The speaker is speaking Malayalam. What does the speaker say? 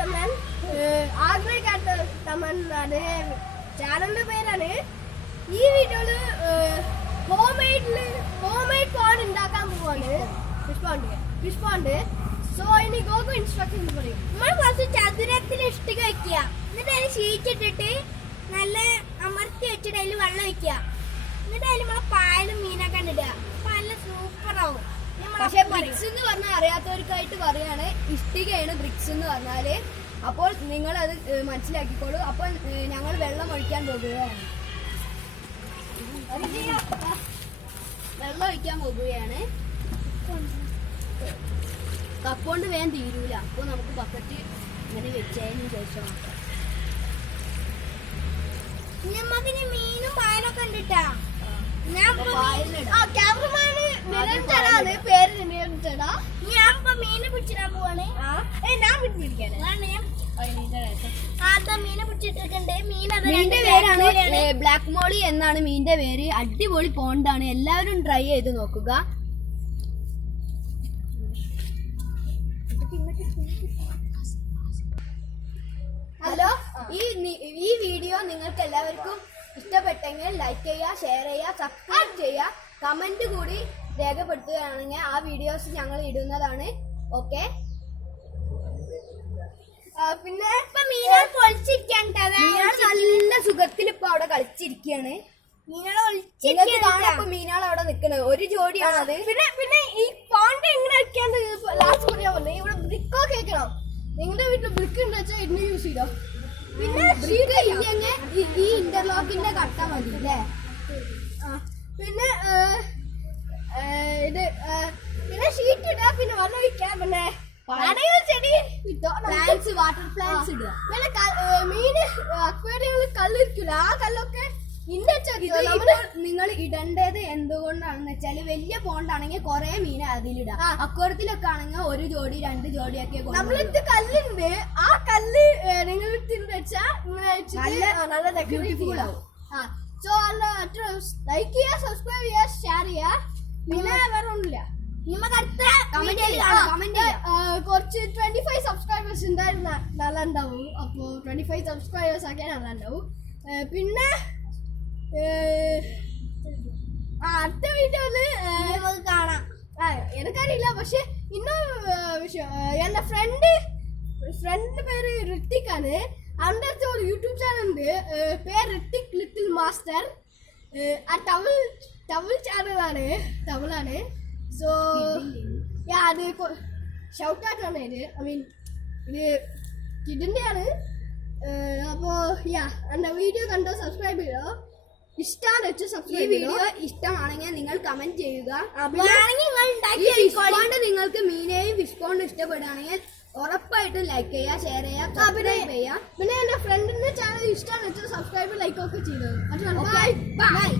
തമൻ ആഗ്രഹിക്കാത്ത തമൻ ചാനലിന്റെ പേരാണ്. ഈ വീഡിയോയില് ഹോം മെയ്ഡ് പോണ്ട് ഉണ്ടാക്കാൻ പോവാണ്. Fish pond. സോ ഇനി ഗോഗോ ഇൻസ്ട്രക്ഷൻസ് പറയും. നമ്മൾ കുറച്ച് ചതുരത്തിൽ ഇഷ്ടിക വെക്കുക, എന്നിട്ട് അതിന് ഷീറ്റ് ഇട്ടിട്ട് നല്ല അമർത്തി വെച്ചിട്ട് അതിൽ വെള്ളം വെക്കുക, എന്നിട്ട് അതിൽ നമ്മളെ പായലും മീനൊക്കെ ഇടുക. അപ്പൊ നല്ല സൂപ്പറാവും. പക്ഷെ ബ്രിക്സ് എന്ന് പറഞ്ഞാൽ അറിയാത്തവർക്കായിട്ട് പറയാണ്, ഇഷ്ടികയാണ് ബ്രിക്സ് എന്ന് പറഞ്ഞാല്. അപ്പോൾ നിങ്ങൾ അത് മനസ്സിലാക്കിക്കോളൂ. അപ്പോൾ ഞങ്ങൾ വെള്ളം ഒഴിക്കാൻ പോകുകയാണ്. വെള്ളം ഒഴിക്കാൻ പോകുകയാണ്. കപ്പോണ്ട് വേഗം തീരൂല. അപ്പോൾ നമുക്ക് ബക്കറ്റ് ഇങ്ങനെ വെച്ചതിന് ശേഷം ഞമ്മക്കിനി മീനും പായലൊക്കെ ഉണ്ടിട്ടാ. ക്യാമറമാന് നിരഞ്ജനാണ് പേര്. നിരഞ്ജന. ഞാൻ ഇപ്പൊ മീനെ പിടിച്ചിടാൻ പോവാണ്. ഞാൻ പിടിച്ചിരിക്കാണ്. മീനെ പിടിച്ചിട്ടിട്ടുണ്ട്. മീനിന്റെ പേരാണ് ബ്ലാക്ക് മോളി എന്നാണ് മീനിന്റെ പേര്. അടിപൊളി പോണ്ടാണ്. എല്ലാവരും ട്രൈ ചെയ്ത് നോക്കുക. ഹലോ, ഈ വീഡിയോ നിങ്ങൾക്ക് എല്ലാവർക്കും ഇഷ്ടപ്പെട്ടെങ്കിൽ ലൈക്ക് ചെയ്യുക, ഷെയർ ചെയ്യുക, സബ്സ്ക്രൈബ് ചെയ്യുക, കമന്റ് കൂടി രേഖപ്പെടുത്തുകയാണെങ്കിൽ ആ വീഡിയോസ് ഞങ്ങൾ ഇടുന്നതാണ്. ഓക്കെ. പിന്നെ മീനാൾ പൊളിച്ചിരിക്കാൻ നല്ല സുഖത്തിൽ ഇപ്പൊ അവിടെ കളിച്ചിരിക്കുകയാണ്. മീനാളെ മീനാൾ അവിടെ നിൽക്കുന്നത് ഒരു ജോഡിയാണത്. പിന്നെ ഈ പോണ്ട് എങ്ങനെ വെക്കാണ്ട് ലാസ്റ്റ് പറയാൻ പോലെ ഇവിടെ ബ്രിക്കോ കേൾക്കണം. നിങ്ങളുടെ വീട്ടിൽ ബ്രിക്ക് ഉണ്ട് വെച്ചാൽ ഇതിന് യൂസ് ചെയ്തോ. പിന്നെ ഈ ഇന്റർലോക്കിന്റെ കട്ട മതി അല്ലേ. പിന്നെ പിന്നെ ഷീറ്റ് ഇടാ, പിന്നെ വെള്ളം ഒഴിക്കാം, പിന്നെ ചെടി വാട്ടർ പ്ലാന്റ്സ് ഇടുക. പിന്നെ മീന് അക്വേറിയങ്ങളിൽ കല്ലിരിക്കില്ല, ആ കല്ലൊക്കെ നിങ്ങൾ ഇടേണ്ടത് എന്തുകൊണ്ടാണെന്ന് വെച്ചാല് വലിയ പോണ്ടാണെങ്കിൽ കുറെ മീൻ അതിലിടാം. അക്വരത്തിലൊക്കെ ആണെങ്കിൽ ഒരു ജോഡി 2 ജോഡിയൊക്കെ നമ്മളെടുത്ത് കല്ലുണ്ട്. ആ കല്ല് നിങ്ങൾ വെച്ചാൽ നല്ല ബ്യൂട്ടിഫുൾ ആവും. സോ ലൈക്ക് ചെയ്യുക, സബ്സ്ക്രൈബ് ചെയ്യുക, ഷെയർ ചെയ്യുക. പിന്നെ വേറെ ഒന്നുമില്ല. കുറച്ച് 25 സബ്സ്ക്രൈബേഴ്സ് ഉണ്ടായിരുന്ന നല്ല ഉണ്ടാവും. അപ്പൊ 25 സബ്സ്ക്രൈബേഴ്സ് ആക്കിയാൽ നല്ല ഉണ്ടാവും. പിന്നെ അടുത്ത വീഡിയോയില് കാണാം. എനിക്കറിയില്ല, പക്ഷെ ഇന്നൊരു വിഷയം, എന്റെ ഫ്രണ്ട് പേര് ഋത്തിക് ആണ്. അവന്റെ അടുത്ത് ഒരു യൂട്യൂബ് ചാനൽ ഉണ്ട്, പേര് ഋത്തിക് ലിറ്റിൽ മാസ്റ്റർ. ആ തമിഴ് ചാനലാണ്, തമിഴാണ്. സോ അത് ഷൗട്ട് ഔട്ടാണ് ഇത്. ഐ മീൻ ഇത് കിഡിന്റെയാണ്. അപ്പോ എന്റെ വീഡിയോ കണ്ടോ, സബ്സ്ക്രൈബ് ചെയ്തോ. ഇഷ്ടമാണ് വെച്ച് സബ്സ്ക്രൈബ്. ഈ വീഡിയോ ഇഷ്ടമാണെങ്കിൽ നിങ്ങൾ കമന്റ് ചെയ്യുക. നിങ്ങൾക്ക് മീനെയും ഫിഷ് പോണ്ടും ഇഷ്ടപ്പെടുകയാണെങ്കിൽ ഉറപ്പായിട്ടും ലൈക്ക് ചെയ്യുക, ഷെയർ ചെയ്യുക, സബ്സ്ക്രൈബ് ചെയ്യുക. പിന്നെ എന്റെ ഫ്രണ്ടിന്റെ ചാനൽ ഇഷ്ടമാണ് വെച്ച് സബ്സ്ക്രൈബ്, ലൈക്ക് ഒക്കെ ചെയ്തത്. ബൈ.